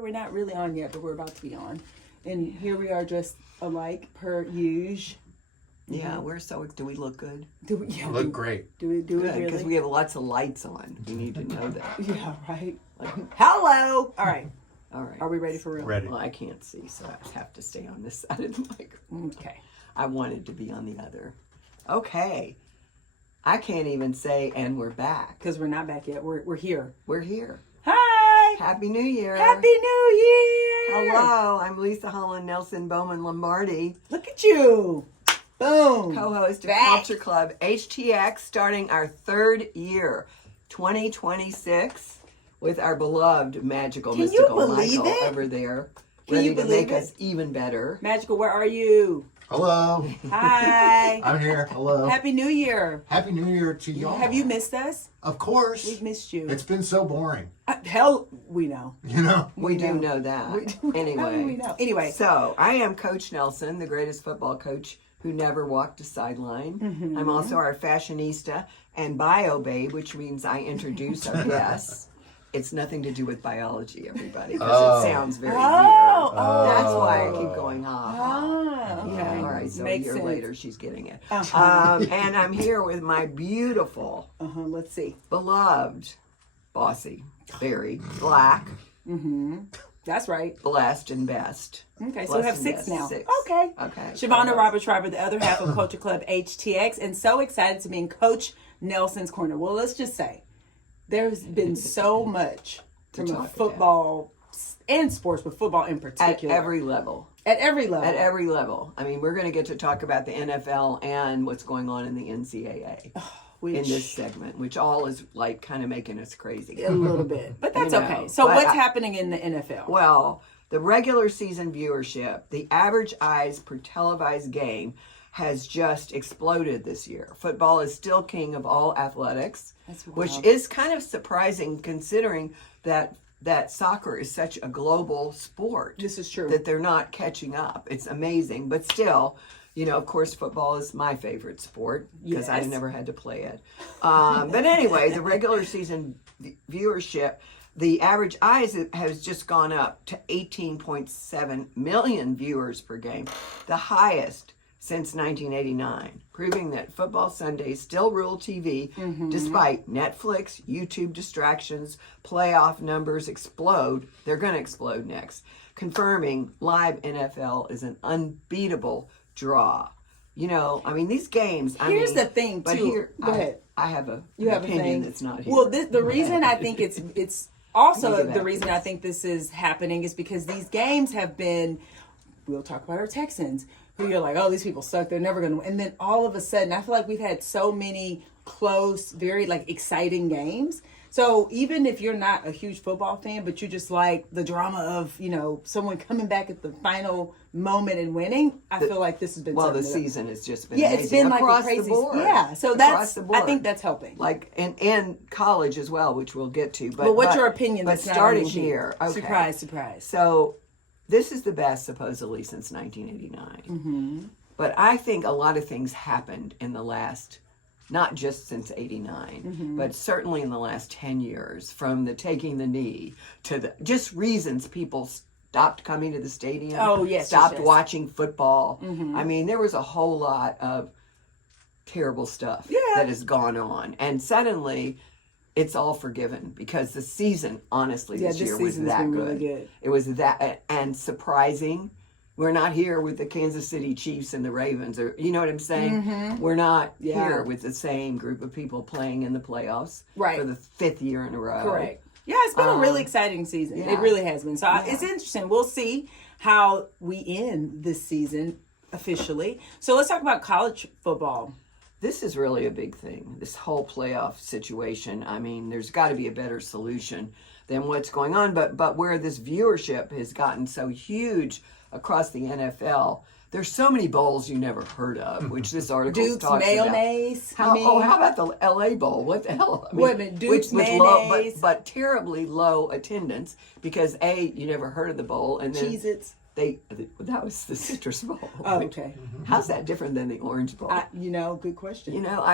We're not really on yet, but we're about to be on. And here we are dressed alike per usual. Yeah, do we look good? Do we look great? Do we Good, because really? we have lots of lights on. You need to know that. Yeah, right. Hello. All right. All right. Are we ready for real? Ready. Well, I can't see, so I have to stay on this side of the microphone. Okay. I wanted to be on the other. Okay. I can't even say, and we're back. Because we're not back yet. We're here. We're here. Hi. Happy New Year. Happy New Year. Hello, I'm Leisa Holland-Nelson Bowman Lombardi, Look at you. Boom. co-host of Back. Culture Club HTX, starting our third year, 2026, with our beloved magical, Can you mystical believe Michael it? over there, Can ready you to believe make it? us even better. Magical, where are you? Hello. Hi. I'm here. Hello. Happy New Year. Happy New Year to y'all. Have you missed us? Of course. We've missed you. It's been so boring. Hell, we know. You know. We do know that. Anyway. We know. Anyway. So, I am Coach Nelson, the greatest football coach who never walked a sideline. Mm-hmm. I'm also our fashionista and bio babe, which means I introduce our guests. It's nothing to do with biology, everybody, because it sounds very weird. That's why I keep going, Okay. Yeah, all right, so Makes a year sense. later, she's getting it. Uh-huh. And I'm here with my beautiful, Let's see. beloved, bossy, very black, That's right. blessed, and best. Okay, so we Blessed have and 6 best. now. 6. Okay. Okay. Shavonnah Robert Schreiber, the other half of Culture Club HTX, and so excited to be in Coach Nelson's corner. Well, let's just say there's been so much from talk a about. football and sports, but football in At particular. every level. At every level. At every level. I mean, we're going to get to talk about the NFL and what's going on in the NCAA in this segment, which all is like kind of making us crazy. A little bit. But that's You know, okay. So but what's happening in the NFL? Well, the regular season viewership, the average eyes per televised game has just exploded this year. Football is still king of all athletics, which is kind of surprising considering that soccer is such a global sport. This is true. That they're not catching up. It's amazing, but still, you know, of course, football is my favorite sport because I Yes. never had to play it. But anyway, the regular season viewership, the average eyes has just gone up to 18.7 million viewers per game, the highest since 1989, proving that football Sundays still rule TV despite Netflix, YouTube distractions, playoff numbers explode. They're going to explode next, confirming live NFL is an unbeatable draw. You know, I mean, these games. Here's the thing, but too. here, Go ahead. I have an have a opinion thing. that's not here. Well, the reason I think it's also Think about the reason I think this is happening is because these games have been. We'll talk about our Texans, who you're like, oh, these people suck. They're never going to win. And then all of a sudden, I feel like we've had so many close, very like exciting games. So even if you're not a huge football fan, but you just like the drama of, you know, someone coming back at the final moment and winning, I feel like this has been well, the something that- season has just been Yeah, amazing. it's been like across a crazy. the board. Yeah, so Across that's. the board. I think that's helping. Like and college as well, which we'll get to. But what's your opinion? But That's not starting on the sheet? here, okay. Surprise, surprise. So this is the best supposedly since 1989. But I think a lot of things happened in the last, not just since 89, but certainly in the last 10 years, from the taking the knee to the just reasons people stopped coming to the stadium. Oh, yes, stopped yes. watching football. I mean, there was a whole lot of terrible stuff that has gone on, and suddenly it's all forgiven because the season, honestly, this year was season's that been good. really good. It was that and surprising. We're not here with the Kansas City Chiefs and the Ravens, or you know what I'm saying. We're not here with the same group of people playing in the playoffs for the 5th year in a row. Correct. Yeah, it's been a really exciting season. yeah. It really has been. So it's interesting. We'll see how we end this season officially. So let's talk about college football. This is really a big thing, this whole playoff situation. I mean, there's got to be a better solution than what's going on. But where this viewership has gotten so huge across the NFL, there's so many bowls you never heard of, which this article Duke's talks mayonnaise. about. How about the LA Bowl? What the hell? I mean, Wait a minute, Duke's low, mayonnaise. but terribly low attendance because you never heard of the bowl, and then Cheez-Its. that was the Citrus Bowl. Oh, okay. How's that different than the Orange Bowl? Good question. You know,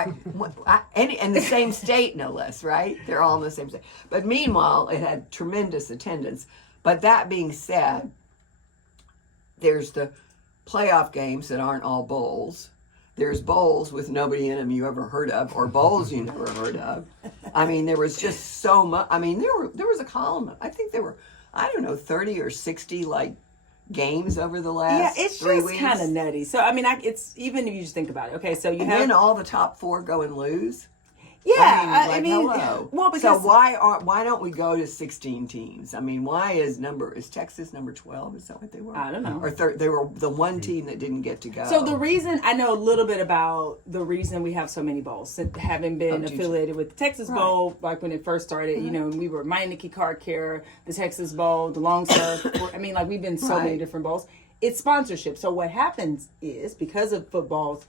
and the same state, no less, right? They're all in the same state. But meanwhile, it had tremendous attendance. But that being said, there's the playoff games that aren't all bowls. There's bowls with nobody in them you ever heard of, or bowls you never heard of. I mean, there was just so much. I mean, there was a column. I think there were, I don't know, 30 or 60 like games over the last it's 3 just weeks. kind of nutty. So I mean, it's even if you just think about it. Okay, so you And have then all the top 4 go and lose. yeah. Hello. Well, because so why don't we go to 16 teams? I mean, is Texas number 12? Is that what they were? I don't know. Or they were the one team that didn't get to go. So the reason I know a little bit about the reason we have so many bowls, having been do you? affiliated with the Texas Bowl, like when it first started, you know, we were Meineke Car Care, the Texas Bowl, the Long Surf. I mean, like we've been so many different bowls. It's sponsorship. So what happens is because of football's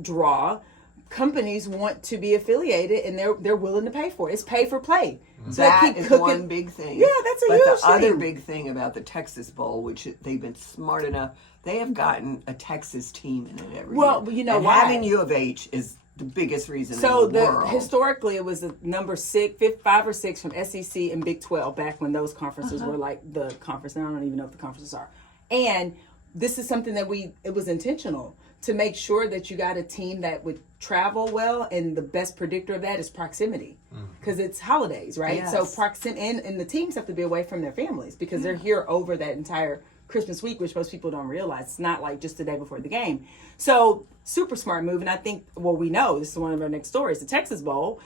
draw, companies want to be affiliated and they're willing to pay for it. It's pay for play. So that is one big thing. Yeah, that's a but huge the other thing. big thing about the Texas Bowl, which they've been smart enough, they have gotten a Texas team in it every year. Well, you know and why? having U of H is the biggest reason So in the world. historically, it was the number 5 or 6 from SEC and Big 12 back when those conferences were like the conference. Now I don't even know what the conferences are. And this is something that it was intentional to make sure that you got a team that would travel well, and the best predictor of that is proximity, because it's holidays, right? Yes. So and the teams have to be away from their families because they're here over that entire Christmas week, which most people don't realize. It's not like just the day before the game. So super smart move, and I think, well, we know this is one of our next stories. The Texas Bowl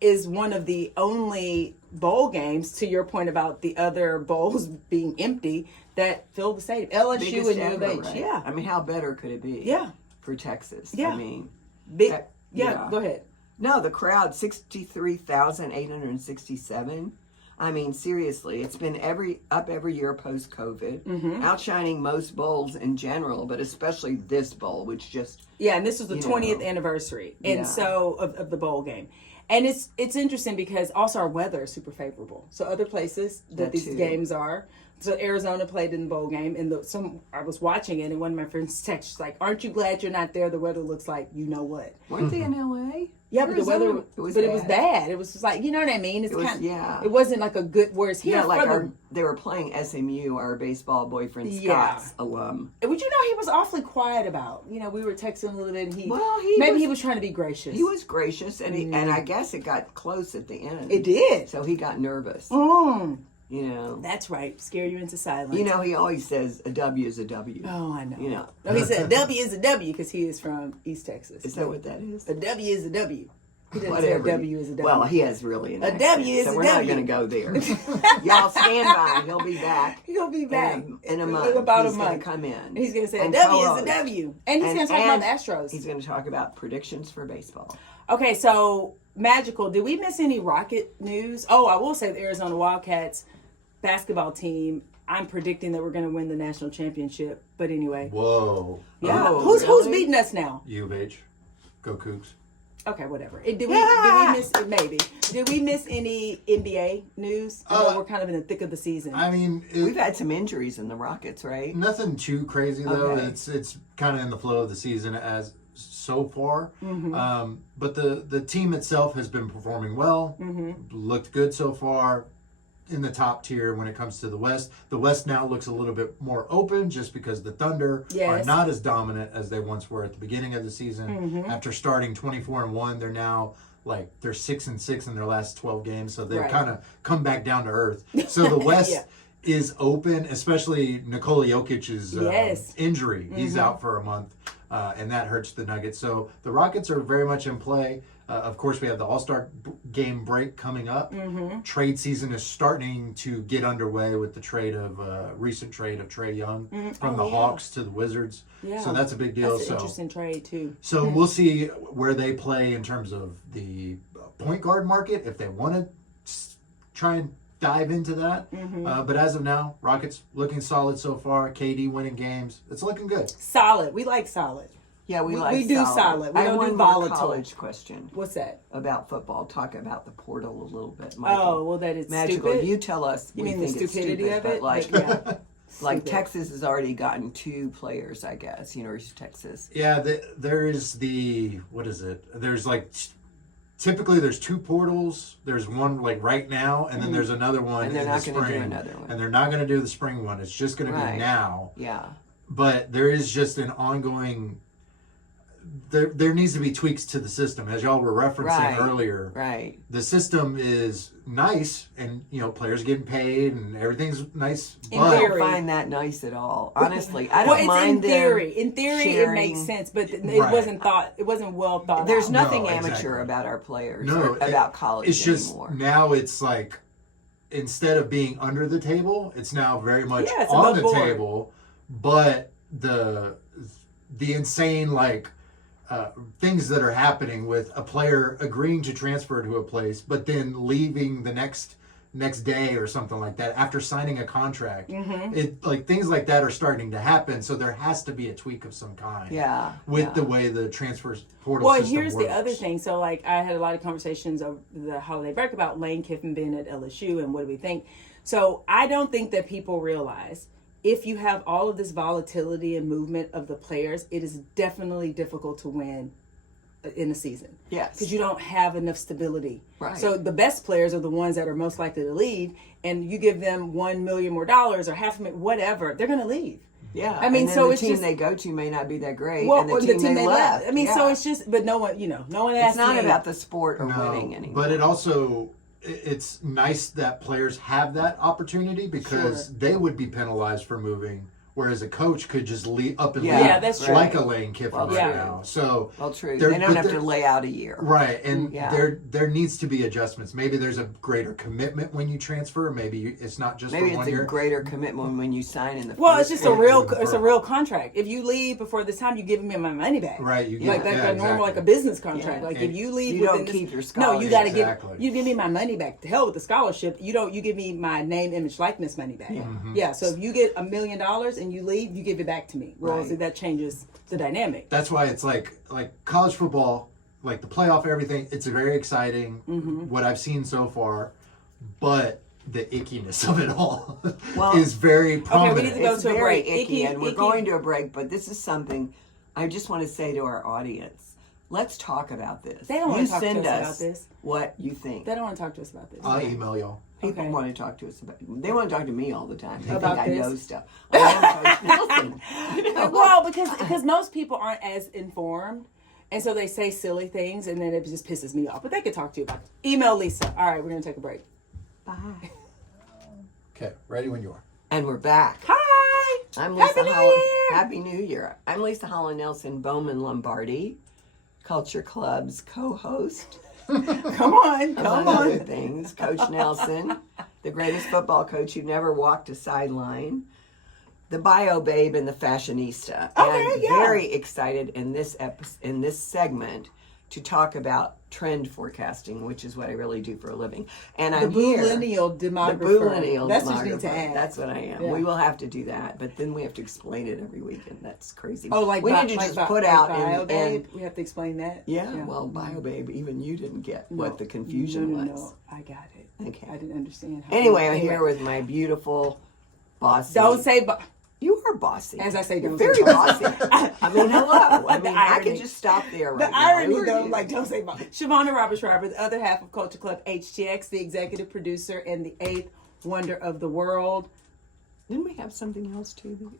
is one of the only bowl games, to your point about the other bowls being empty, that fill the stadium. LSU Biggest and U of ever, H. right? Yeah. I mean, how better could it be? Yeah. For Texas. Yeah. I mean, Big. Yeah, go ahead. No, the crowd, 63,867. I mean, seriously, it's been every year post-COVID, outshining most bowls in general, but especially this bowl, which just... Yeah, and this was the 20th anniversary, and so of the bowl game. And it's interesting because also our weather is super favorable. So other places that these games are. So Arizona played in the bowl game, and I was watching it, and one of my friends texted, she's like, "Aren't you glad you're not there? The weather looks like you know what." Weren't they in LA? Yeah, but the weather, it was bad. It was just like, you know what I mean? It wasn't like a good. Whereas here, they were playing SMU, our baseball boyfriend Scott's alum. Which he was awfully quiet about. You know, we were texting a little bit, and he was trying to be gracious. He was gracious, and I guess it got close at the end. It did. So he got nervous. You know. That's right. Scare you into silence. You know, he always says a W is a W. Oh, I know. You know. No, he said a W is a W because he is from East Texas. Is that what that is? A W is a W. He doesn't Whatever. say a W is a W. Well, he has really an A accent, W is so a we're W. not going to go there. Y'all stand by. He'll be back. He'll be back in a month. About he's a month. Going to come in. And he's going to say and a W co-host. is a W. And he's going to talk about the Astros. He's going to talk about predictions for baseball. Okay, so Magical, did we miss any Rocket news? Oh, I will say the Arizona Wildcats basketball team, I'm predicting that we're going to win the national championship. But anyway. Whoa. Yeah. Oh, Who's really? beating us now? U of H. Go Cougs. Okay, whatever. Did we miss maybe? Did we miss any NBA news? I know we're kind of in the thick of the season. I mean, We've had some injuries in the Rockets, right? nothing too crazy though. Okay. It's kind of in the flow of the season as so far. But the team itself has been performing well. Looked good so far. In the top tier when it comes to the West. The West now looks a little bit more open just because the Thunder are not as dominant as they once were at the beginning of the season. After starting 24-1, they're now they're 6-6 in their last 12 games, so they've kind of come back down to earth. So the West is open, especially Nikola Jokic's injury. He's out for a month, and that hurts the Nuggets. So the Rockets are very much in play. Of course, we have the All-Star game break coming up. Trade season is starting to get underway with the recent trade of Trae Young from the Hawks to the Wizards. Yeah. So that's a big deal. That's an interesting trade, too. So we'll see where they play in terms of the point guard market, if they want to try and dive into that. But as of now, Rockets looking solid so far. KD winning games. It's looking good. Solid. We like solid. Yeah, we do solid. We don't do volatile. College question. What's that? About football. Talk about the portal a little bit, Michael. Oh, well, that is Magical. stupid. You tell us. You mean the stupidity of it? Like Texas has already gotten 2 players, I guess. University of Texas. Yeah, there is what is it? There's typically there's 2 portals. There's one like right now, and then there's another one And they're in not the gonna do spring. another one. And they're not going to do the spring one. It's just going to Right. be now. Yeah. But there is just an ongoing. There needs to be tweaks to the system, as y'all were referencing earlier. Right. The system is nice, and players getting paid, and everything's nice. In But I theory. don't find that nice at all. Honestly, I Well, don't it's mind in theory. In theory, it sharing. makes sense, but it Right. wasn't thought. It wasn't well thought There's out. nothing No, amateur exactly. about our players No, or about college it's just anymore. now it's like instead of being under the table, it's now very much Yeah, it's on above the board. table. But the insane things that are happening with a player agreeing to transfer to a place, but then leaving the next day or something like that after signing a contract. It like things like that are starting to happen. So there has to be a tweak of some kind. Yeah. With yeah. the way the transfer portal Well, system here's works. the other thing. So, like, I had a lot of conversations over the holiday break about Lane Kiffin being at LSU and what do we think. So, I don't think that people realize if you have all of this volatility and movement of the players, it is definitely difficult to win in a season. Yes. Because you don't have enough stability. Right. So the best players are the ones that are most likely to leave, and you give them $1 million more or $500,000, whatever, they're going to leave. Yeah. I mean, and then so the it's team just they go to may not be that great. well, and or the team they left. I mean, so Yeah. it's just, but no one It's asked not me. about the sport or No, winning anymore. but it also it's nice that players have that opportunity because they would be penalized for moving, whereas a coach could just up and Yeah. leave Yeah, that's true. like a Lane Kiffin Well, right yeah. now. So well, true. there- They don't but have to there- lay out a year. right, and Yeah. there needs to be adjustments. Maybe there's a greater commitment when you transfer. Maybe it's not just Maybe for it's 1 a year. greater commitment when you sign in the Well, first it's just a place. real contract. If you leave before this time, you're giving me my money back. Right, you Like get that's yeah, a normal, like a exactly. business contract. Yeah. Like And if you leave, you within don't this, keep your no, you got to scholarship. Exactly. you give me my money back. To hell with the scholarship. You give me my name, image, likeness money back. Yeah. So if you get $1 million and you leave, you give it back to me. Well, Right. see, that changes the dynamic. That's why it's like college football, like the playoff, everything. It's very exciting. What I've seen so far, but the ickiness of it all Well, is very we prominent. need to go It's to a very break. icky, and we're Icky. going to a break. But this is something I just want to say to our audience. Let's talk about this. They don't want You to talk to send us about this. what you think. They don't want to talk to us about this. I'll email y'all. People Okay. want to talk to us about. They want to talk to me all the time. They About think I this? know stuff. I am Coach Nelson. Well, because most people aren't as informed, and so they say silly things, and then it just pisses me off. But they could talk to you about it. Email Leisa. All right, we're gonna take a break. Bye. Okay, ready when you are. And we're back. Hi. I'm Happy Lisa New Holland. Year. Happy New Year. I'm Lisa Holland-Nelson Bowman Lombardi, Culture Club's co-host. Come on. Come Among other on. things, Coach Nelson, the greatest football coach who never walked a sideline, the bio babe and the fashionista. Okay, and yeah. very excited in this in this segment to talk about trend forecasting, which is what I really do for a living. And The I'm here. millennial The demographer. millennial That's what you need to demographer. add. That's what I am. Yeah. We will have to do that, but then we have to explain it every weekend. That's crazy. Oh, like we bi- need to like just bi- put like out bio and babe? We have to explain that. yeah, well, bio babe, even you didn't get No. what the confusion No, was. I got it. Okay. I didn't understand. How Anyway, I'm here with my beautiful bossy. Don't say. You are bossy. As I say, You're don't very say bossy. I mean, hello. I The mean, I irony. could just stop there right The now. irony, Who are though, you? like, don't say about Shavonnah Robert Schreiber, the other half of Culture Club HTX, the executive producer and the 8th wonder of the world. Didn't we have something else too?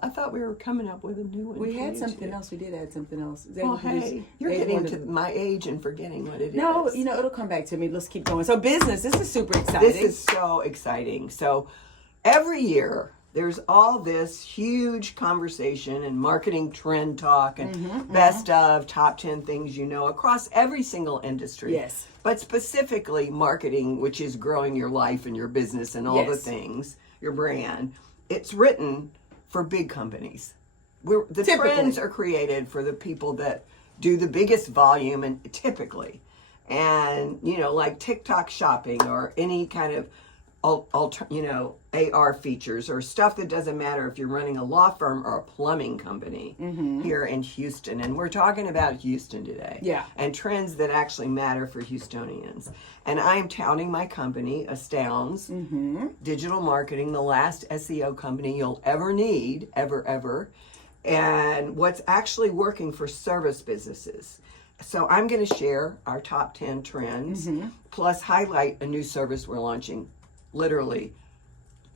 I thought we were coming up with a new one. We for had you, something too. else. We did add something else. Well, Executive producer, hey, you're 8th getting wonder- to my age and forgetting what it is. No, it'll come back to me. Let's keep going. So business, this is super exciting. This is so exciting. So every year there's all this huge conversation and marketing trend talk and best of top 10 things you know across every single industry. Yes. But specifically marketing, which is growing your life and your business and all the Yes. things, your brand. It's written for big companies. The Typically. trends are created for the people that do the biggest volume and typically. And, like TikTok shopping or any kind of AR features or stuff that doesn't matter if you're running a law firm or a plumbing company here in Houston. And we're talking about Houston today. Yeah. And trends that actually matter for Houstonians. And I'm touting my company, ASTOUNDZ, digital marketing, the last SEO company you'll ever need, ever. And what's actually working for service businesses. So I'm going to share our top 10 trends, plus highlight a new service we're launching literally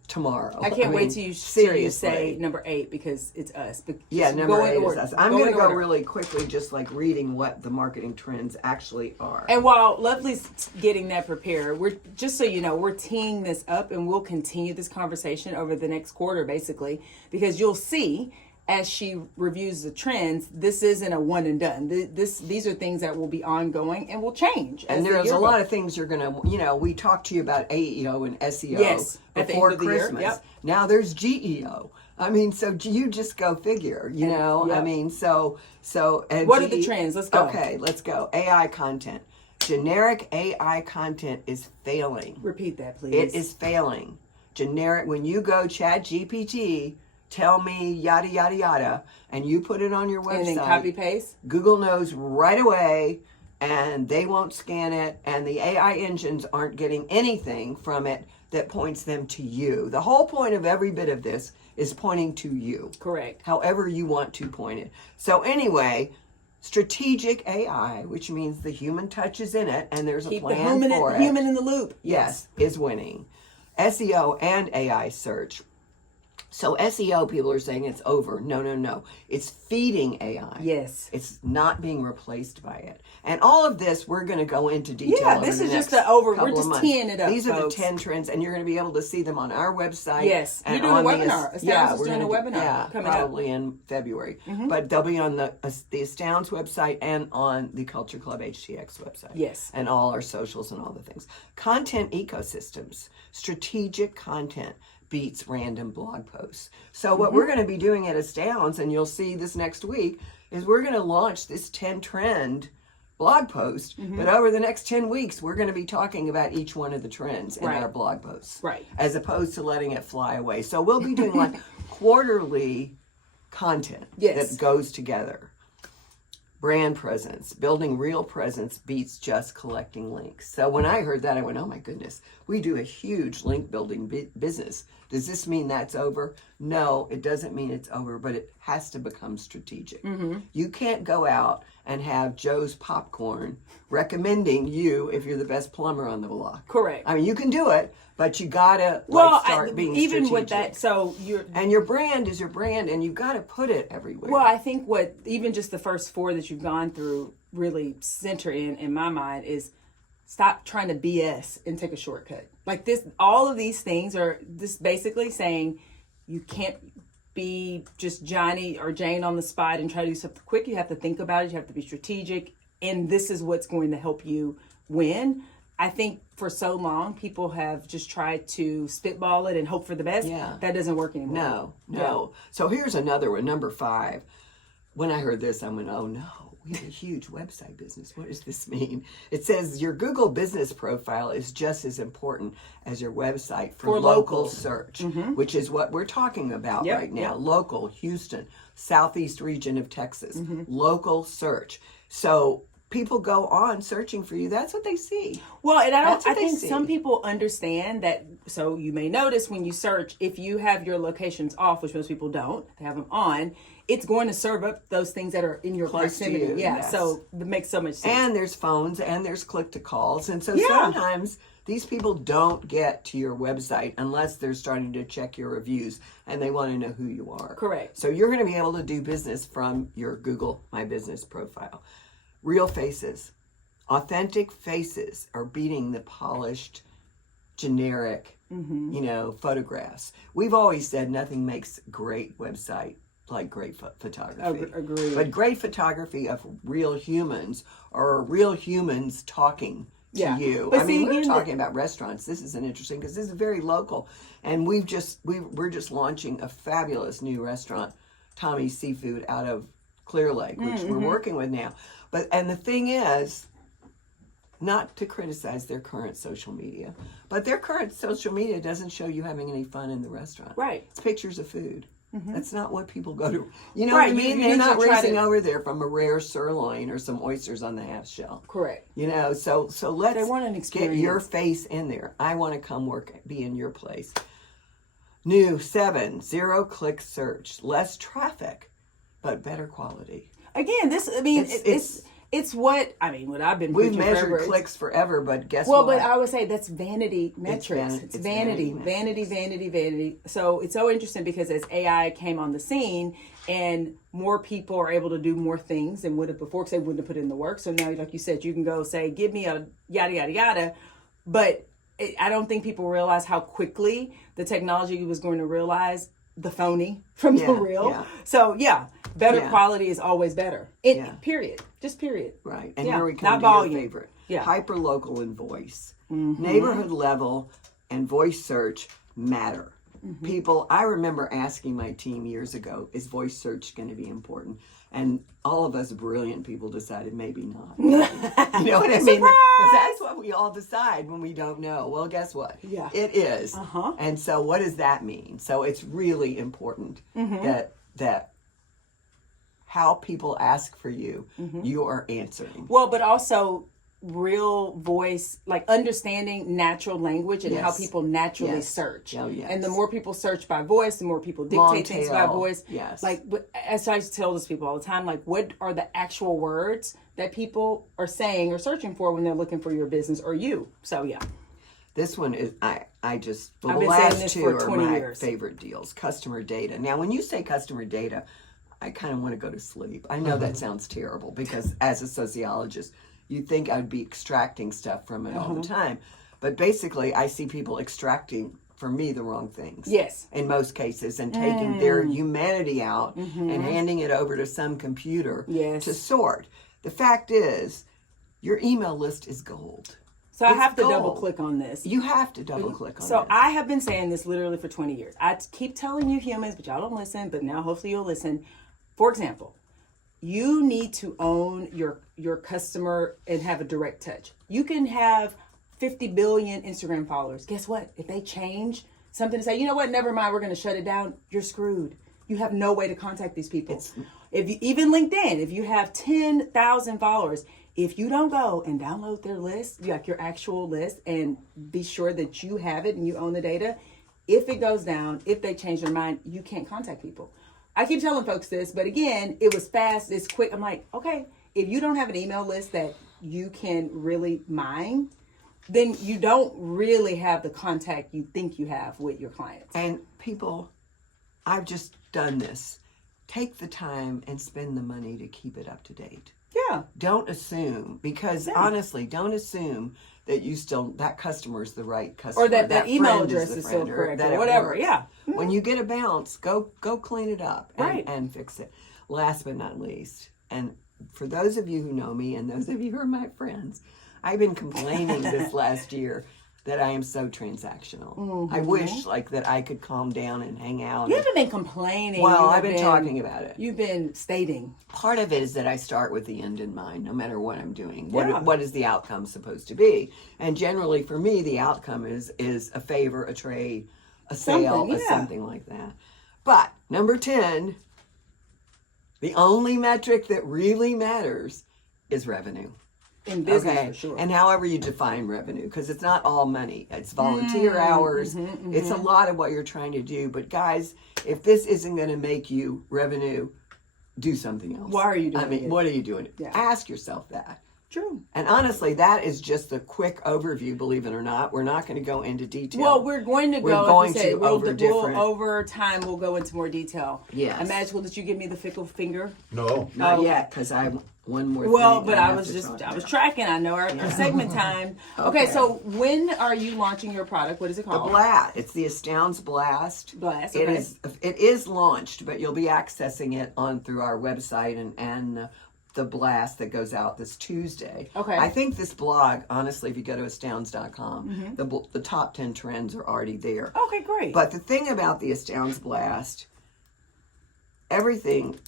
tomorrow. I can't wait till you say number 8 because it's us. But yeah, number 8 is us. I'm going to go order. really quickly, just like reading what the marketing trends actually are. And while Lovely's getting that prepared, we're just so you know, we're teeing this up, and we'll continue this conversation over the next quarter, basically, because you'll see as she reviews the trends, this isn't a one and done. These are things that will be ongoing and will change. And there's a lot of things you're going to, we talked to you about AEO and SEO before Christmas. Yep. Now there's GEO. I mean, so you just go figure, Yep. I mean, so. And what are the trends? Let's go. Okay, let's go. AI content. Generic AI content is failing. Repeat that, please. It is failing. Generic, when you go ChatGPT, tell me yada, yada, yada, and you put it on your website. And then copy paste? Google knows right away, and they won't scan it, and the AI engines aren't getting anything from it that points them to you. The whole point of every bit of this is pointing to you. Correct. However you want to point it. So anyway, strategic AI, which means the human touch is in it, and there's a plan for it. Human in the loop. Yes, is winning. SEO and AI search. So SEO, people are saying it's over. No. It's feeding AI. Yes. It's not being replaced by it. And all of this, we're going to go into detail. Yeah, this is just we're just teeing it up. These are folks. the 10 trends, and you're going to be able to see them on our website. Yes. And you're doing a webinar. Yeah, we're doing a webinar. Yeah, coming probably in February. But they'll be on the ASTOUNDZ website and on the Culture Club HTX website. Yes. And all our socials and all the things. Content ecosystems. Strategic content beats random blog posts. So what we're going to be doing at ASTOUNDZ, and you'll see this next week, is we're going to launch this 10 trend blog post, but over the next 10 weeks, we're going to be talking about each one of the trends in our blog posts. Right. As opposed to letting it fly away. So we'll be doing like quarterly content that goes together. Brand presence, building real presence beats just collecting links. So when I heard that, I went, oh my goodness, we do a huge link building business. Does this mean that's over? No, it doesn't mean it's over, but it has to become strategic. You can't go out and have Joe's Popcorn recommending you if you're the best plumber on the block. Correct. I mean, you can do it, but you gotta start being even strategic. with that. So your brand is your brand, and you gotta put it everywhere. Well, I think what even just the first 4 that you've gone through really center in my mind is stop trying to BS and take a shortcut. Like this, all of these things are just basically saying you can't be just Johnny or Jane on the spot and try to do something quick. You have to think about it. You have to be strategic, and this is what's going to help you win. I think for so long, people have just tried to spitball it and hope for the best. Yeah. That doesn't work anymore. No. Yeah. So here's another one, number 5. When I heard this, I went, oh no, we have a huge website business. What does this mean? It says your Google business profile is just as important as your website for local search, which is what we're talking about right now. Local, Houston, Southeast region of Texas, local search. So people go on searching for you. That's what they see. Well, and I think some people understand that. So you may notice when you search, if you have your locations off, which most people don't, they have them on, it's going to serve up those things that are in your Close proximity. to you, Yeah, yes. so it makes so much sense. And there's phones, and there's click-to-calls. And so sometimes these people don't get to your website unless they're starting to check your reviews, and they want to know who you are. Correct. So you're going to be able to do business from your Google My Business profile. Real faces. Authentic faces are beating the polished, generic, photographs. We've always said nothing makes great website like great photography. Agreed. But great photography of real humans or real humans talking to you. But we're talking about restaurants. This is interesting because this is very local. And we're just launching a fabulous new restaurant, Tommy's Seafood, out of Clear Lake, which we're working with now. And the thing is, not to criticize their current social media, but their current social media doesn't show you having any fun in the restaurant. Right. It's pictures of food. That's not what people go to. You know Right, what I mean? you They're need not to try racing to- over there from a rare sirloin or some oysters on the half shell. Correct. So let's They want an get experience. your face in there. I want to come be in your place. New 7, 0-click search. Less traffic, but better quality. Again, this, it's what I've been We've preaching measured forever. clicks forever, but guess Well, what? but I would say that's vanity metrics. It's vanity. So it's so interesting because as AI came on the scene and more people are able to do more things than would have before because they wouldn't have put in the work. So now, like you said, you can go say, give me a yada, yada, yada. But I don't think people realize how quickly the technology was going to realize the phony from the real. Yeah. So better quality is always better. Period. Just period. Right. And here we come Not to volume. your favorite. Yeah. Hyperlocal and voice. Neighborhood level and voice search matter. People, I remember asking my team years ago, is voice search going to be important? And all of us brilliant people decided maybe not. You know what I mean? 'Cause that's what we all decide when we don't know. Well, guess what? Yeah. It is. And so what does that mean? So it's really important that how people ask for you, you are answering. Well, but also real voice, like understanding natural language and how people naturally search. Oh, yes. And the more people search by voice, the more people dictate things by voice. Yes. Like, as I tell those people all the time, like, what are the actual words that people are saying or searching for when they're looking for your business or you? So, yeah. This one is, I just, the I've been saying last this two for are 20 my years. favorite deals. Customer data. Now, when you say customer data, I kind of want to go to sleep. I know that sounds terrible because as a sociologist, you'd think I'd be extracting stuff from it all the time. But basically, I see people extracting, for me, the wrong things. Yes. In most cases, and taking their humanity out and handing it over to some computer to sort. The fact is, your email list is gold. So I have to double click on this. You have to double click on So this. I have been saying this literally for 20 years. I keep telling you humans, but y'all don't listen, but now hopefully you'll listen. For example, you need to own your customer and have a direct touch. You can have 50 billion Instagram followers. Guess what? If they change something to say, you know what, never mind, we're going to shut it down, you're screwed. You have no way to contact these people. Even LinkedIn, if you have 10,000 followers, if you don't go and download their list, like your actual list, and be sure that you have it and you own the data, if it goes down, if they change their mind, you can't contact people. I keep telling folks this, but again, it was fast, it's quick. I'm like, okay, if you don't have an email list that you can really mine, then you don't really have the contact you think you have with your clients. And people, I've just done this. Take the time and spend the money to keep it up to date. Yeah. Don't assume, because honestly, don't assume that that customer is the right customer. Or that email friend address the is still friend, correct that or it whatever. works. Yeah. When you get a bounce, go clean it up and fix it. Last but not least, and for those of you who know me and those of you who are my friends, I've been complaining this last year that I am so transactional. I wish that I could calm down and hang out. You haven't been complaining. Well, I've been talking about it. You've been stating. Part of it is that I start with the end in mind, no matter what I'm doing. What is the outcome supposed to be? And generally, for me, the outcome is a favor, a trade, a sale, or something like that. But number 10, the only metric that really matters is revenue. In business, for sure. And however you define revenue, because it's not all money. It's volunteer hours. It's a lot of what you're trying to do. But guys, if this isn't going to make you revenue, do something else. Why are you doing it? What are you doing? Yeah. Ask yourself that. True. And honestly, that is just a quick overview, believe it or not. We're not going to go into detail. Well, we're going to go, over time, we'll go into more detail. Yes. Imagine, did you give me the fickle finger? No. Not yet, because I have one more Well, thing but I I have was to tracking. I know our segment time. Okay, so when are you launching your product? What is it called? The Blast. It's the ASTOUNDZ Blast. Blast, It okay. is launched, but you'll be accessing it through our website and the blast that goes out this Tuesday. Okay. I think this blog, honestly, if you go to ASTOUNDZ.com, the top 10 trends are already there. Okay, great. But the thing about the ASTOUNDZ Blast, everything,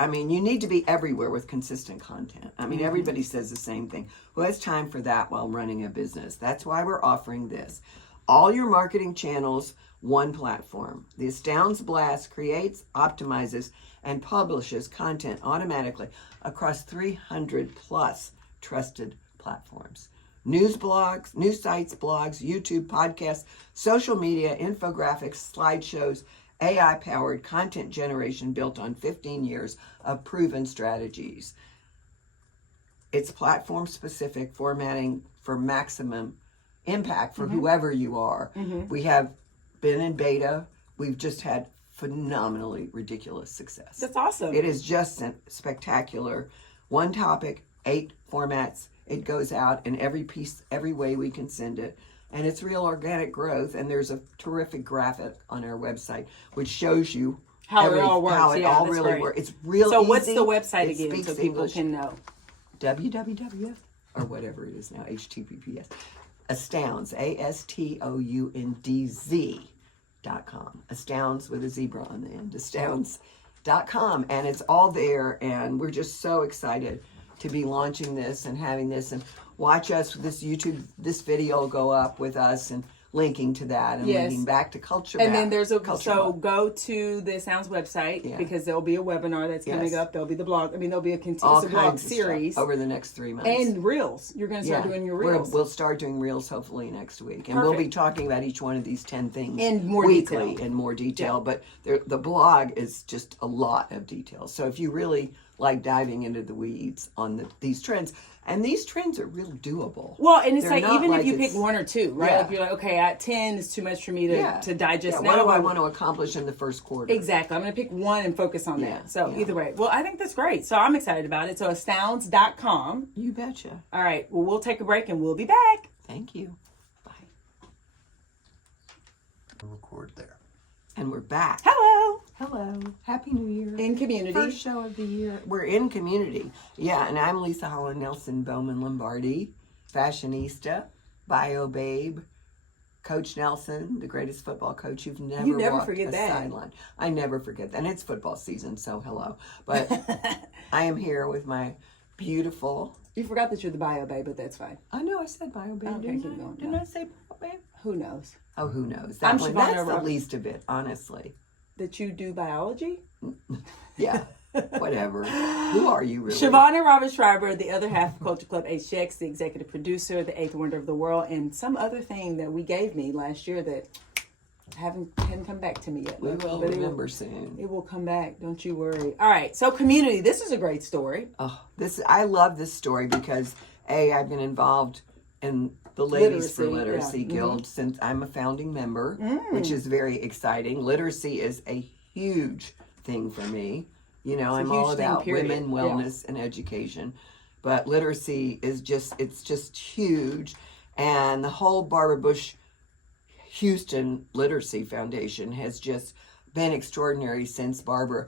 you need to be everywhere with consistent content. Everybody says the same thing. Who has time for that while running a business? That's why we're offering this. All your marketing channels, one platform. The ASTOUNDZ Blast creates, optimizes, and publishes content automatically across 300 plus trusted platforms. News blogs, news sites, blogs, YouTube, podcasts, social media, infographics, slideshows, AI-powered content generation built on 15 years of proven strategies. It's platform specific formatting for maximum impact for whoever you are. We have been in beta. We've just had phenomenally ridiculous success. That's awesome. It is just spectacular. One topic, 8 formats. It goes out in every piece, every way we can send it. And it's real organic growth. And there's a terrific graphic on our website which shows you how it all works. How it all really great. works. It's real So easy. what's the website It again speaks so people English. can know? www or whatever it is now, HTTPS. ASTOUNDZ, ASTOUNDZ.com. ASTOUNDZ with a zebra on the end. ASTOUNDZ.com. And it's all there. And we're just so excited to be launching this and having this. And watch us, this video will go up with us and linking to that and linking back to Culture. And then there's Culture Club. go to the ASTOUNDZ website because there'll be a webinar that's coming up. There'll be the blog. I mean, there'll be a continuous blog series over the next 3 months. And reels. You're going to start doing your reels. We'll start doing reels hopefully next week, and we'll be talking about each one of these 10 things in more weekly detail. in more detail. But the blog is just a lot of details. So if you really like diving into the weeds on these trends. And these trends are real doable. Well, and it's They're like, even not if you pick 1 or 2, right? Yeah. Like you're like, okay, at 10 is too much for me to digest now. What do I want to accomplish in the first quarter? Exactly. I'm going to pick 1 and focus on that. So either way. Well, I think that's great. So I'm excited about it. So ASTOUNDZ.com. You betcha. All right. Well, we'll take a break and we'll be back. Thank you. Bye. Record there. And we're back. Hello. Hello. Happy New Year. In community. First show of the year. We're in community. Yeah, and I'm Leisa Holland-Nelson Bowman Lombardi, fashionista, bio babe, Coach Nelson, the greatest football coach. You've never walked forget a that. sideline. I never forget that. And it's football season, so hello. But I am here with my beautiful... You forgot that you're the bio babe, but that's fine. I know I said bio babe, Okay, keep going. Didn't I say bio babe? Who knows? Oh, who knows? I'm That's Shavonnah the least of it, honestly. That you do biology? Yeah, whatever. Who are you really? Shavonnah Schreiber, the other half of Culture Club HTX, the executive producer, the 8th wonder of the world, and some other thing that we gave me last year that hadn't come back to me yet. We will remember soon. It will come back. Don't you worry. All right. So community. This is a great story. Oh, I love this story because I've been involved in the Ladies for Literacy Guild since I'm a founding member, which is very exciting. Literacy is a huge thing for me. You know, I'm all about women, wellness, and education. But literacy is it's just huge. And the whole Barbara Bush Houston Literacy Foundation has just been extraordinary since Barbara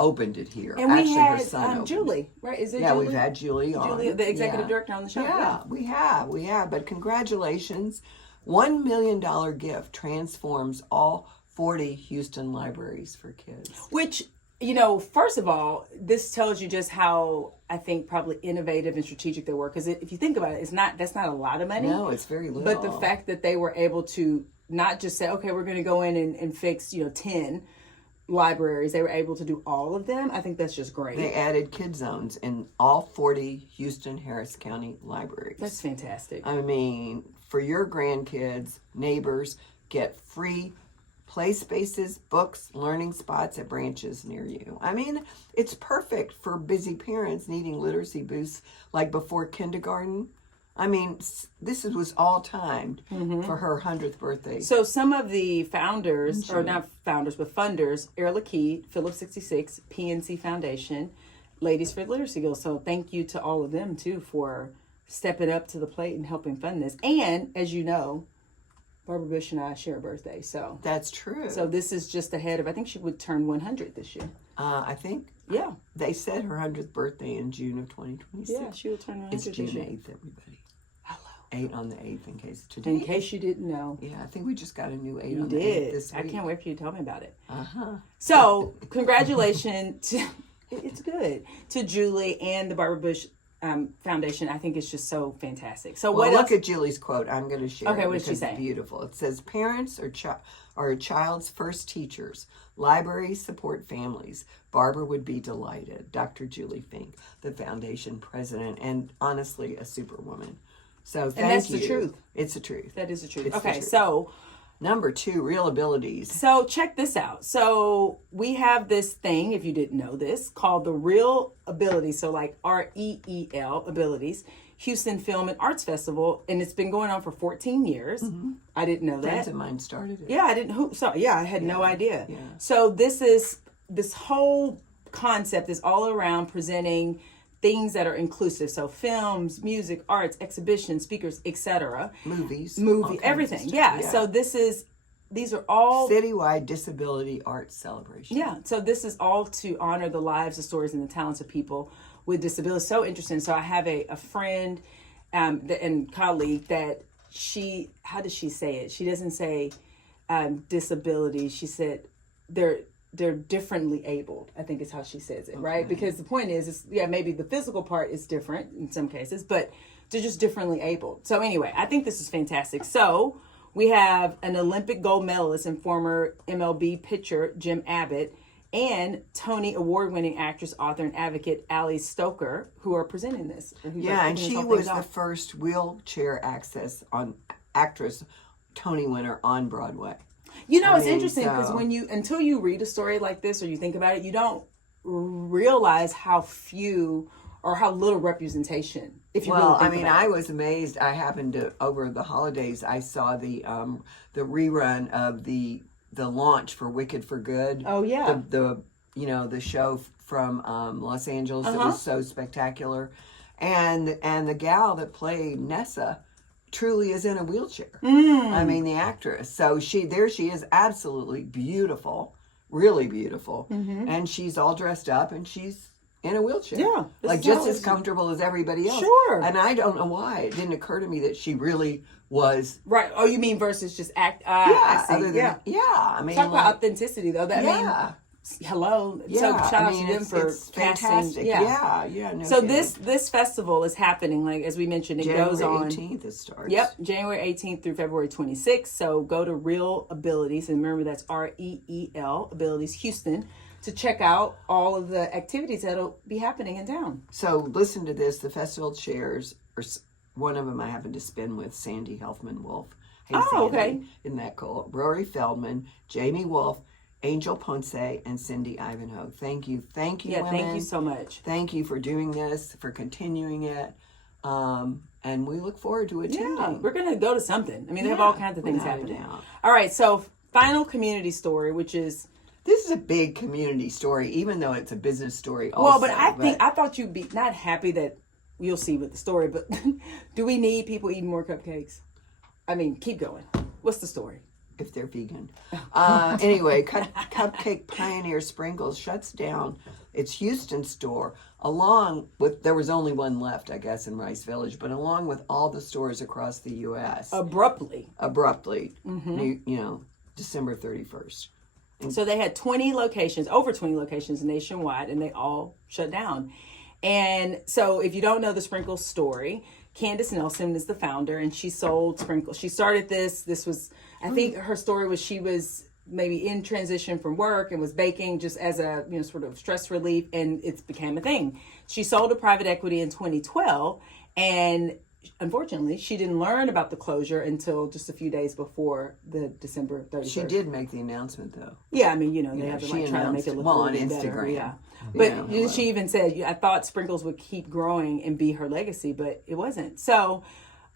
opened it here. And actually, we had her son opened Julie, right? Is it yeah, Julie? we've had Julie on. Julie, the executive director on the show. Yeah, we have. But congratulations. $1 million gift transforms all 40 Houston libraries for kids. Which, you know, first of all, this tells you just how I think probably innovative and strategic they were. Because if you think about it, that's not a lot of money. No, it's very little. But the fact that they were able to not just say, okay, we're going to go in and fix, 10 libraries, they were able to do all of them. I think that's just great. They added kid zones in all 40 Houston Harris County libraries. That's fantastic. I mean, for your grandkids, neighbors, get free play spaces, books, learning spots at branches near you. I mean, it's perfect for busy parents needing literacy boosts like before kindergarten. I mean, this was all timed for her 100th birthday. So some of the founders, or not founders, but funders, Air Lakeed, Phillips 66, PNC Foundation, Ladies for Literacy Guild. So thank you to all of them, too, for stepping up to the plate and helping fund this. And, as you know, Barbara Bush and I share a birthday. So that's true. So this is just ahead of, I think she would turn 100 this year. I think. Yeah. They said her 100th birthday in June of 2026. Yeah, she will turn 100 It's this June year. 8th, everybody. 8 on the 8th in case today. In case you didn't know. Yeah, I think we just got a new 8 You on the 8th this I week. can't wait for you to tell me about it. Uh-huh. So, congratulations to, it's good, to Julie and the Barbara Bush Foundation. I think it's just so fantastic. So Well, what look else? at Julie's quote. I'm going to share Okay, it what did she because say? it's beautiful. It says, parents are a child's first teachers. Libraries support families. Barbara would be delighted. Dr. Julie Fink, the foundation president, and honestly, a superwoman. So thank you. And that's the truth. It's the truth. That is the truth. It's the Okay, truth. so Number 2, real abilities. So check this out. So we have this thing, if you didn't know this, called the Real Abilities. So like REEL Abilities, Houston Film and Arts Festival, and it's been going on for 14 years. I didn't know that. Friends of mine started it. Yeah, I didn't. I had no idea. Yeah. So this whole concept is all around presenting things that are inclusive. So films, music, arts, exhibitions, speakers, etc. Movies. Everything. Yeah. So these are all citywide disability arts celebration. Yeah. So this is all to honor the lives, the stories, and the talents of people with disabilities. So interesting. So I have a friend and colleague that how does she say it? She doesn't say disability. She said they're differently abled, I think is how she says it, right? Because the point is maybe the physical part is different in some cases, but they're just differently abled. So anyway, I think this is fantastic. So we have an Olympic gold medalist and former MLB pitcher, Jim Abbott, and Tony Award-winning actress, author, and advocate, Allie Stoker, who are presenting this. And she was the first wheelchair actress Tony winner on Broadway. It's interesting because until you read a story like this or you think about it, you don't realize how few or how little representation. I was amazed. I happened to over the holidays. I saw the rerun of the launch for Wicked for Good. Oh yeah, the show from Los Angeles that was so spectacular, and the gal that played Nessa truly is in a wheelchair. I mean, the actress. So she is absolutely beautiful, really beautiful, and she's all dressed up and she's in a wheelchair. Yeah, like just as comfortable as everybody else. Sure. And I don't know why it didn't occur to me that she really was. Right. Oh, you mean versus just act? Yeah. I see. I mean, talk about authenticity though. Hello. So shout out to them for fantastic. casting. Yeah. No so kidding. this festival is happening, like as we mentioned, it goes on. January 18th it starts. Yep, January 18th through February 26th. So go to Real Abilities, and remember that's REEL Abilities Houston to check out all of the activities that'll be happening in town. So listen to this: the festival chairs, or one of them I happen to spin with, Sandy Helfman Wolf. Hey, Sandy, okay. Isn't that cool? Rory Feldman, Jamie Wolf, Angel Ponce, and Cindy Ivanhoe. Thank you, Yeah, women. thank you so much. Thank you for doing this, for continuing it, and we look forward to attending. Yeah, we're gonna go to something. I mean, they have all kinds of things without a happening. doubt. All right, so final community story, which is This is a big community story, even though it's a business story also. well, but I thought you'd be not happy that you'll see with the story, but do we need people eating more cupcakes? I mean, keep going. What's the story? If they're vegan. Anyway, Cupcake Pioneer Sprinkles shuts down its Houston store along with, there was only one left, I guess, in Rice Village, but along with all the stores across the U.S. Abruptly. December 31st. So they had 20 locations, over 20 locations nationwide, and they all shut down. And so if you don't know the Sprinkles story, Candace Nelson is the founder, and she sold Sprinkles. She started this was, I think her story was she was maybe in transition from work and was baking just as a, sort of stress relief, and it became a thing. She sold to private equity in 2012, and unfortunately, she didn't learn about the closure until just a few days before the December 31st. She did make the announcement, though. Yeah, I mean, they have to try to make it look on Instagram. Better, yeah. But she even said, I thought Sprinkles would keep growing and be her legacy, but it wasn't. So,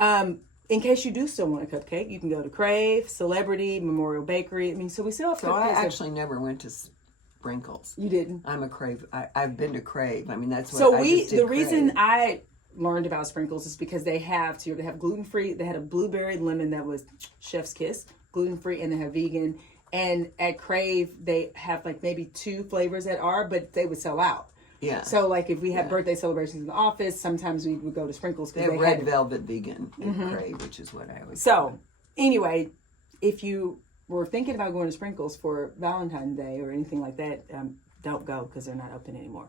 in case you do still want a cupcake, you can go to Crave, Celebrity, Memorial Bakery. I mean, so we still have So I actually never went to Sprinkles. You didn't? I'm a Crave. I've been to Crave. I mean, that's what so I just did. The reason I learned about Sprinkles is because they have gluten-free. They had a blueberry lemon that was chef's kiss, gluten-free, and they have vegan. And at Crave, they have like maybe 2 flavors that are, but they would sell out. Yeah. So like if we had birthday celebrations in the office, sometimes we would go to Sprinkles. They have red velvet vegan at Crave, which is what I always So anyway, if you were thinking about going to Sprinkles for Valentine's Day or anything like that, don't go because they're not open anymore.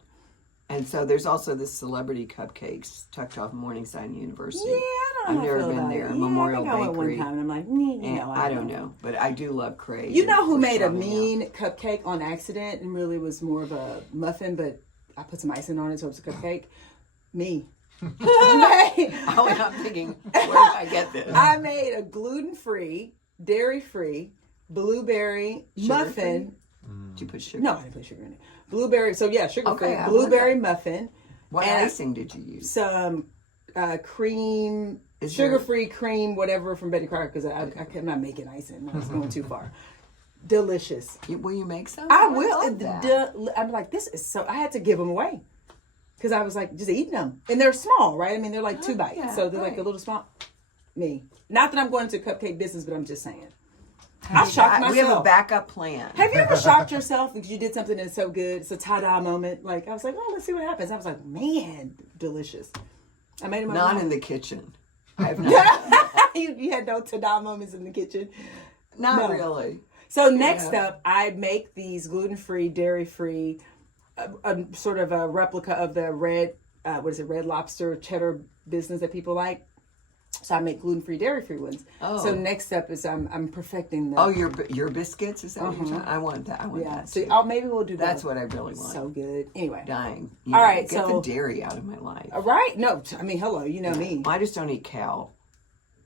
And so there's also the celebrity cupcakes tucked off Morningside University. Yeah, I don't know. I've never been there. Memorial I think I went Bakery. one time and I'm like, I don't know, but I do love Crave. You know who made a mean cupcake on accident and really was more of a muffin, but I put some icing on it so it was a cupcake? Me. I'm thinking, where did I get this? I made a gluten-free dairy-free, blueberry muffin. Did you put sugar? No, I didn't put sugar in it. Blueberry, so yeah, sugar-free. Okay, Blueberry muffin. What and icing did you use? Some cream, sugar-free cream, whatever from Betty Crocker, because I'm not making icing. I was going too far. Delicious. Will you make some? I will. love that. I'm like, this is so. I had to give them away because I was like, just eating them, and they're small, right? I mean, they're like 2 bites, yeah, so they're like right. a little small. Me, not that I'm going into cupcake business, but I'm just saying. I shocked myself. We have a backup plan. Have you ever shocked yourself because you did something that's so good? It's a ta-da moment. Like I was like, oh, let's see what happens. I was like, man, delicious. I made them. Not in the kitchen. I have not. you had no ta-da moments in the kitchen. Not really. So next up, I make these gluten-free, dairy-free, sort of a replica of the red Lobster cheddar business that people like. So I make gluten-free, dairy-free ones. Oh. So next up is I'm perfecting them. Oh, your biscuits? Is that what you're talking? I want that. I want that too. So maybe we'll do that. That's what I really want. So good. Anyway. Dying. All right. Get the dairy out of my life. All right. No, I mean, hello. You know me. I just don't eat cow.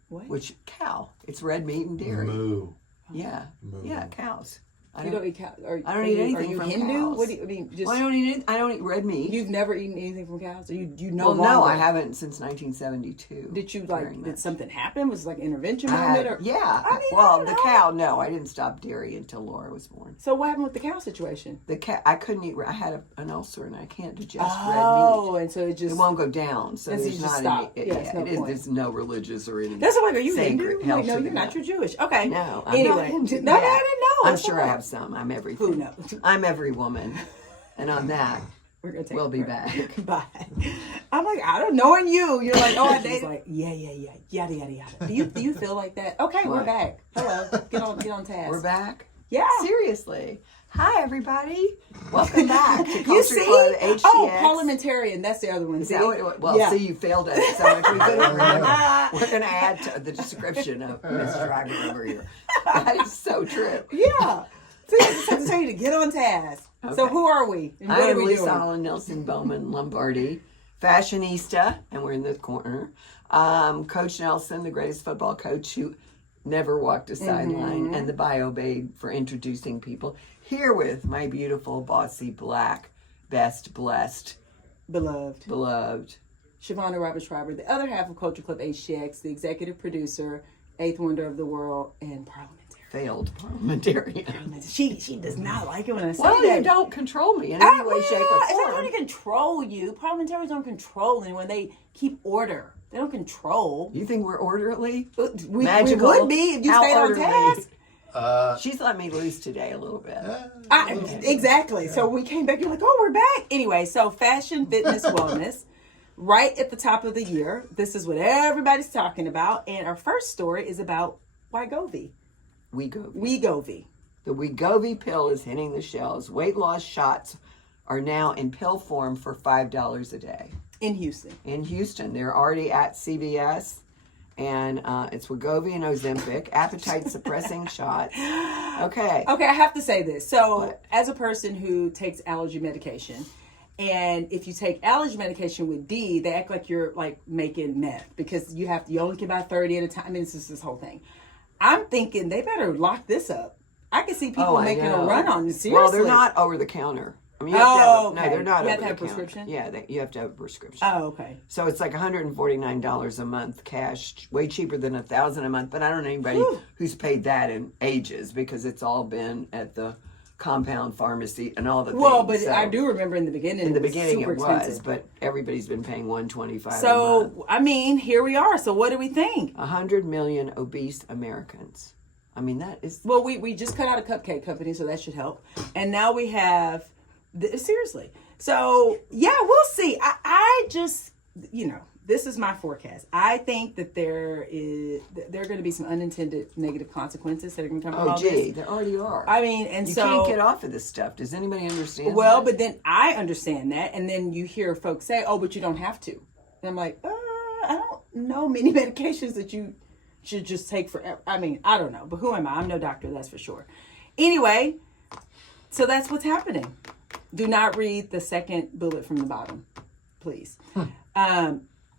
What? Which cow? It's red meat and dairy. Moo. Yeah. Moo. Yeah, cows. You don't eat cow. I don't eat anything Are you from Hindu? cows. What do you I mean? Just, well, I don't eat red meat. You've never eaten anything from cows? Or you know? Well, no, I haven't since 1972. Did you did something happen? Was it like intervention moment? Yeah. I mean, well, the cow. No, I didn't stop dairy until Laura was born. So what happened with the cow situation? The cow. I couldn't eat. I had an ulcer and I can't digest red meat. Oh, and so it won't go down. So there's not any. There's no religious or anything. That's why. Are you Hindu? No, you're not. You're Jewish. Okay. No. Anyway, I'm not Hindu. No, I didn't know. I'm sure I have some. I'm everything. Who knows? I'm every woman. And on that, we'll be back. Bye. I'm like, I don't know. And you're like, oh, I dated. Like, yeah, yada yada yada. Do you feel like that? Okay, we're back. Hello, get on task. We're back. Yeah. Seriously. Hi, everybody. Welcome back to You Culture see? Club HTX. Oh, parliamentarian. That's the other one. See, you failed at it so much. We couldn't remember. We're going to add to the description of Miss Schreiber over here. That is so true. Yeah. See, I just have to tell you to get on task. Okay. So who are we? And what I am are we Leisa doing? Holland-Nelson Bowman Lombardi, fashionista, and we're in the corner. Coach Nelson, the greatest football coach who never walked a sideline, and the bio babe for introducing people. Here with my beautiful, bossy, black, best, blessed, beloved Shavonnah Robert Schreiber, the other half of Culture Club HTX, the executive producer, eighth wonder of the world, and parliamentarian. Failed parliamentarian. She does not like it when I say that. Well, you don't control me in any way, shape, or form. It's not going to control you. Parliamentarians don't control anyone. They keep order. They don't control. You think we're orderly? We Magical? would be if you stayed orderly? on task. She's let me loose today a little bit. Exactly. Yeah. So we came back. You're like, oh, we're back. Anyway, so fashion, fitness, wellness. Right at the top of the year. This is what everybody's talking about. And our first story is about Wegovy. Wegovy. The Wegovy pill is hitting the shelves. Weight loss shots are now in pill form for $5 a day. In Houston. They're already at CVS. And it's Wegovy and Ozempic, appetite-suppressing shots. Okay, I have to say this. So, as a person who takes allergy medication, and if you take allergy medication with D, they act like you're like making meth because you only can buy 30 at a time. I mean, it's just this whole thing. I'm thinking they better lock this up. I can see people making a run on this. Seriously. Well, they're not over the counter. I mean, no, they're not. You have to have a prescription? Yeah, you have to have a prescription. Oh, okay. So it's like $149 a month cash, way cheaper than $1,000 a month. But I don't know anybody who's paid that in ages because it's all been at the compound pharmacy and all the things. Well, but so, I do remember in the beginning. In the beginning, it was, but everybody's been paying $125 a month. I mean, here we are. So what do we think? 100 million obese Americans. I mean, that is. Well, we just cut out a cupcake company, so that should help. And now we have. Seriously. So, yeah, we'll see. I just, this is my forecast. I think that there are going to be some unintended negative consequences that are going to come from all this. There already are. I mean, and you can't get off of this stuff. Does anybody understand that? But then I understand that, and then you hear folks say, oh, but you don't have to. And I'm like, I don't know many medications that you should just take forever. I mean, I don't know, but who am I? I'm no doctor, that's for sure. Anyway, so that's what's happening. Do not read the second bullet from the bottom, please.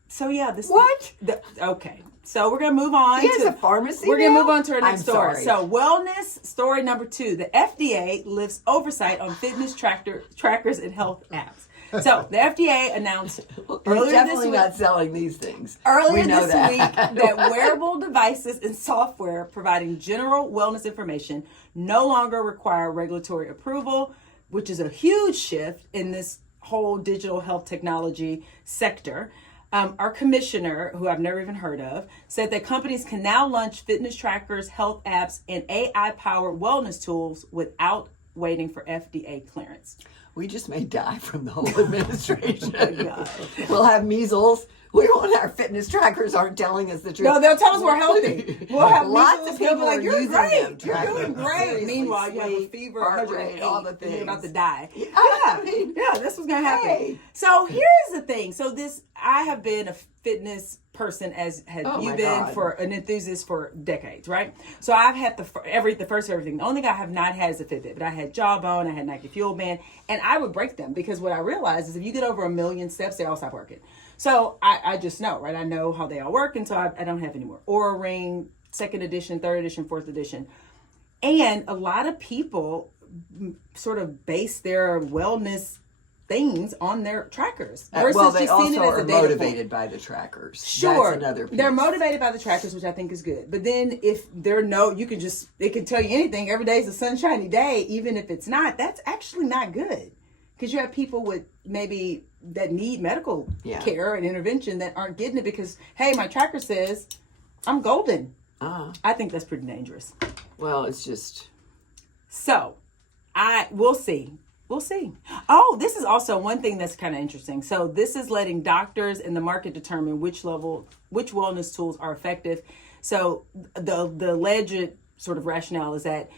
So yeah, this. What? Okay. So we're going to move on. He has a pharmacy We're going to now? move on to our next I'm story. sorry. So wellness story number 2. The FDA lifts oversight on fitness trackers and health apps. So the FDA announced earlier definitely this week. not selling these things. Earlier We know this that. week, that wearable devices and software providing general wellness information no longer require regulatory approval, which is a huge shift in this whole digital health technology sector. Our commissioner, who I've never even heard of, said that companies can now launch fitness trackers, health apps, and AI-powered wellness tools without waiting for FDA clearance. We just may die from the whole administration. God. We'll have measles. We won't. Our fitness trackers aren't telling us the truth. No, they'll tell us we're healthy. We'll have Lots measles, of they'll be people like, are "You're using great. them, You're trackers. doing great." Seriously, Meanwhile, you have a sleep, fever, heart 108, rate, all the and you're about to things. die. I mean, Yeah, that's what's gonna happen. Hey. So here's the thing. So I have been a fitness person, as have Oh you my been, God. for an enthusiast for decades, right? So I've had the first of everything. The only thing I have not had is a Fitbit, but I had Jawbone, I had Nike Fuel Band, and I would break them because what I realized is if you get over 1 million steps, they all stop working. So I just know, right? I know how they all work, and so I don't have any more. Oura Ring, 2nd edition, 3rd edition, 4th edition. And a lot of people sort of base their wellness things on their trackers versus well, they just seeing also it as are a data motivated point. by the trackers. Sure, That's another piece. they're motivated by the trackers, which I think is good. But then if they can tell you anything. Every day is a sunshiny day, even if it's not. That's actually not good because you have people with maybe that need medical care and intervention that aren't getting it because, hey, my tracker says I'm golden. I think that's pretty dangerous. Well, it's just... So, we'll see. We'll see. Oh, this is also one thing that's kind of interesting. So this is letting doctors and the market determine which wellness tools are effective. So the alleged sort of rationale is that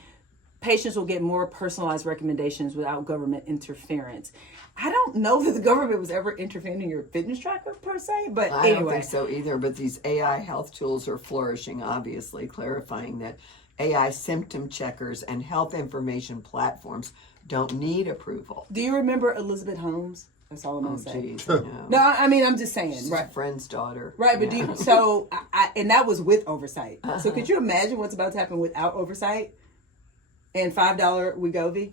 patients will get more personalized recommendations without government interference. I don't know that the government was ever interfering in your fitness tracker per se, but I anyway. don't think so either, but these AI health tools are flourishing, obviously, clarifying that AI symptom checkers and health information platforms don't need approval. Do you remember Elizabeth Holmes? That's all I'm going to say. Geez, no. No, I mean, I'm just saying. She's Right. a friend's daughter. Right, but Yeah. and that was with oversight. So could you imagine what's about to happen without oversight? And $5 Wegovy?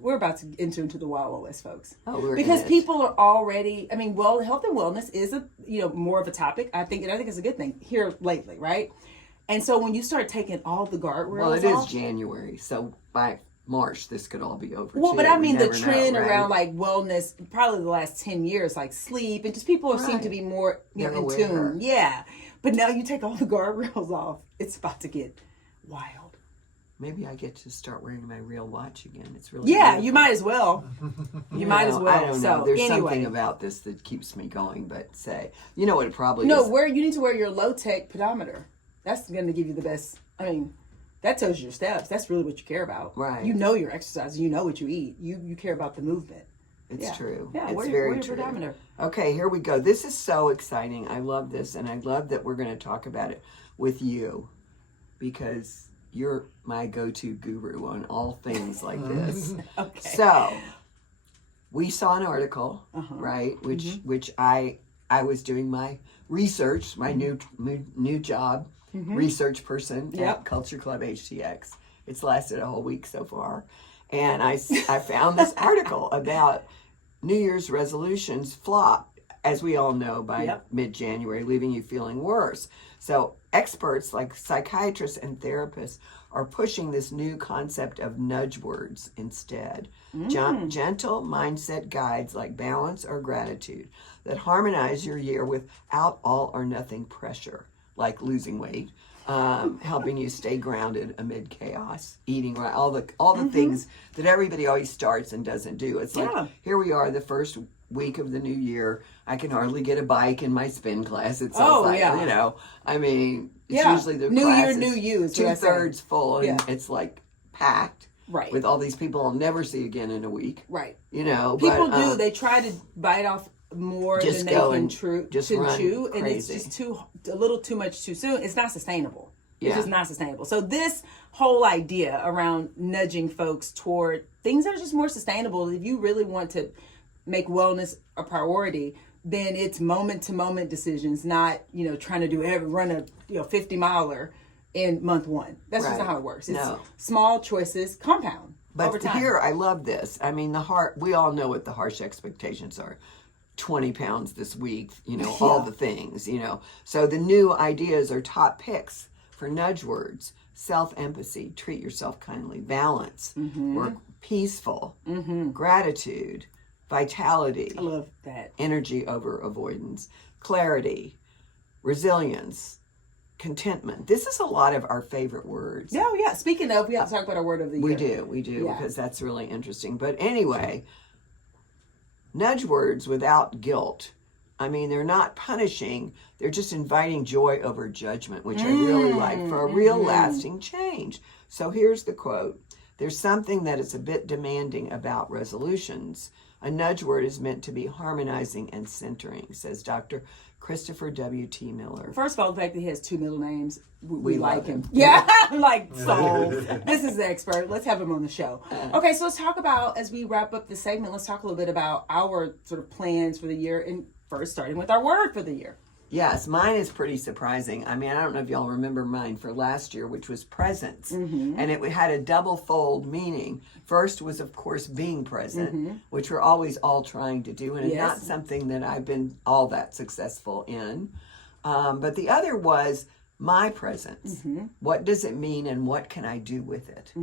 We're about to enter into the Wild West, folks. Oh, we're because in it. people are already, health and wellness is more of a topic. I think it's a good thing here lately, right? And so when you start taking all the guardrails Well, it off, is January, so by March this could all be over. well, too. but I We mean the never know, trend right? around like wellness, probably the last 10 years, like sleep and just people seem to be more They're in aware. tune. Yeah, but now you take all the guardrails off, it's about to get wild. Maybe I get to start wearing my real watch again. It's really Yeah, beautiful. you might as well. You might as well. I don't know. So There's anyway, something about this that keeps me going. But you know what it probably no, is. you need to wear your low tech pedometer. That's going to give you the best. That tells you your steps. That's really what you care about. Right. You know your exercise. You know what you eat. You care about the movement. It's true. Yeah, it's wear very your true. pedometer. Okay, here we go. This is so exciting. I love this, and I love that we're going to talk about it with you because you're my go-to guru on all things like this. Okay. So, we saw an article, right? Which I was doing my research, my new job, research person at Culture Club HTX. It's lasted a whole week so far, and I found this article about New Year's resolutions flop, as we all know, by mid-January, leaving you feeling worse. So experts like psychiatrists and therapists are pushing this new concept of nudge words instead. Gentle mindset guides like balance or gratitude that harmonize your year without all or nothing pressure, like losing weight, helping you stay grounded amid chaos, eating right, all the things that everybody always starts and doesn't do. It's like, here we are, the first week of the new year. I can hardly get a bike in my spin class. It's it's usually the New class year, is new you is what I say. 2/3 full, and it's like packed. Right. With all these people I'll never see again in a week. Right. People do. They try to bite off more just than they go can and chew, run and it's crazy. just a little too much too soon. It's not sustainable. It's Yeah. just not sustainable. So this whole idea around nudging folks toward things that are just more sustainable, if you really want to make wellness a priority, then it's moment to moment decisions, not, trying to run a 50 miler in month one. That's just not how it works. It's small choices compound over But time. here, I love this. I mean, we all know what the harsh expectations are. 20 pounds this week, all the things, So the new ideas are top picks for nudge words: self-empathy, treat yourself kindly, balance, work peaceful, gratitude, vitality. I love that. Energy over avoidance, clarity, resilience, contentment. This is a lot of our favorite words. Oh, yeah. Speaking of, we have to talk about our word of the year. We do, because that's really interesting. But anyway, nudge words without guilt. I mean, they're not punishing. They're just inviting joy over judgment, which I really like for a real lasting change. So here's the quote. There's something that is a bit demanding about resolutions. A nudge word is meant to be harmonizing and centering, says Dr. Christopher W.T. Miller. First of all, the fact that he has two middle names, we love like him. him. Yeah, I'm like, sold. This is the expert. Let's have him on the show. Okay, so let's talk about, as we wrap up the segment, let's talk a little bit about our sort of plans for the year, and first starting with our word for the year. Yes, mine is pretty surprising. I mean, I don't know if y'all remember mine for last year, which was presence. And it had a double fold meaning. First was, of course, being present, which we're always all trying to do, and it's not something that I've been all that successful in. But the other was my presence. What does it mean, and what can I do with it?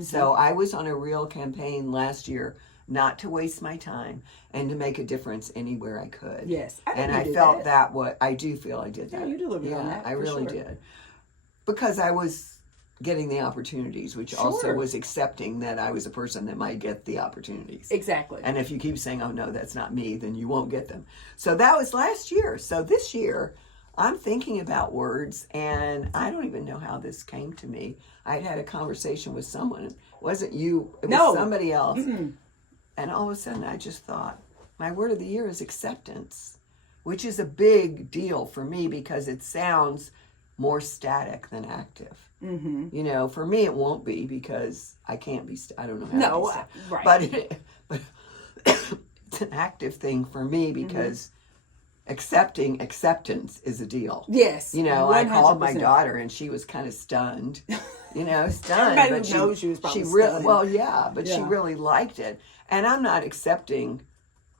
So I was on a real campaign last year not to waste my time and to make a difference anywhere I could. Yes. And I felt that I do feel I did that. Yeah, you delivered on that. I really did. Because I was getting the opportunities, which also was accepting that I was a person that might get the opportunities. Exactly. And if you keep saying, oh no, that's not me, then you won't get them. So that was last year. So this year, I'm thinking about words, and I don't even know how this came to me. I had a conversation with someone. It wasn't you. It was somebody else. And all of a sudden, I just thought, my word of the year is acceptance, which is a big deal for me because it sounds more static than active. For me, it won't be because I can't be. I don't know how. Right. But it's an active thing for me because accepting acceptance is a deal. Yes. 100%. I called my daughter and she was kind of stunned. Stunned. Everybody but who knows you is probably stunned. Well, she really liked it. And I'm not accepting,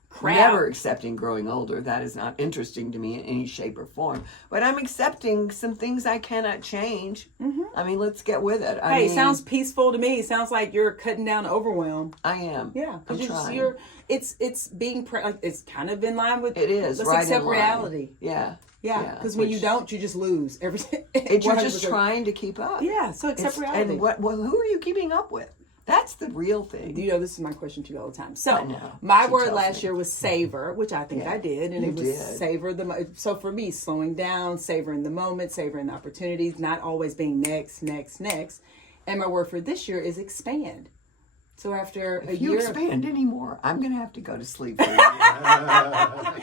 crap. Never accepting growing older. That is not interesting to me in any shape or form. But I'm accepting some things I cannot change. I mean, let's get with it. It sounds peaceful to me. It sounds like you're cutting down overwhelm. I am. Yeah. I'm trying. It's being, it's kind of in line with, it is, let's right accept in line. reality. Yeah. Yeah, because when you don't, you just lose everything. You're just trying to keep up. Yeah, so accept reality. And who are you keeping up with? That's the real thing. This is my question to you all the time. So, my word last year was savor, which I think I did. And it was savor so for me, slowing down, savoring the moment, savoring the opportunities, not always being next. And my word for this year is expand. So after a year... If you expand anymore, I'm going to have to go to sleep for a year. After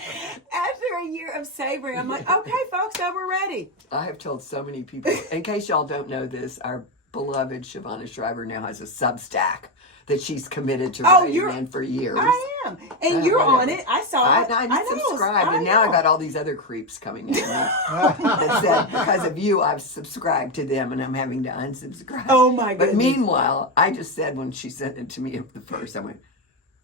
a year of savoring, I'm like, okay, folks, now we're ready. I have told so many people, in case y'all don't know this, our beloved Shavonnah Schreiber now has a Substack that she's committed to writing in for years. I am. And you're on it. I saw it. I subscribed, and now I got all these other creeps coming in that said, because of you, I've subscribed to them, and I'm having to unsubscribe. Oh, my goodness. But meanwhile, I just said when she sent it to me at the first, I went,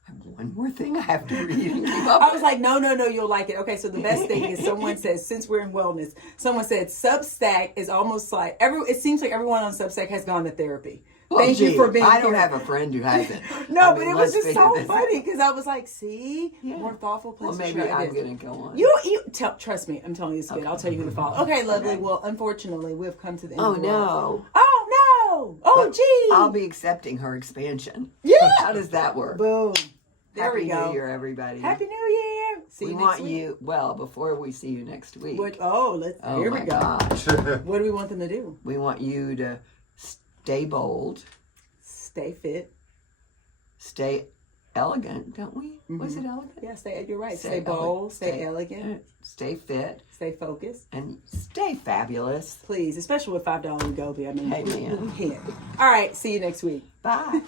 I have one more thing I have to read and keep up I was like, no, you'll like it. Okay, so the best thing is someone says, since we're in wellness, someone said Substack is almost like, it seems like everyone on Substack has gone to therapy. Thank you for being here. I don't have a friend who hasn't. But it was just so funny because I was like, more thoughtful place. Well, maybe I'm going to go on. Trust me, I'm telling you this good. I'll tell you who to follow. Okay, lovely. Well, unfortunately, we've come to the end of the world. Oh, no. Oh, gee. I'll be accepting her expansion. Yeah. How does that work? Boom. There we go. Happy New Year, everybody. Happy New Year. See you next week. Before we see you next week. Here we go. Gosh. What do we want them to do? We want you to stay bold. Stay fit. Stay elegant, don't we? Was it elegant? Yeah, you're right. Stay bold, stay elegant. Stay fit. Stay focused. And stay fabulous. Please, especially with $5 Wegovy. I mean, hey, man. All right, see you next week. Bye.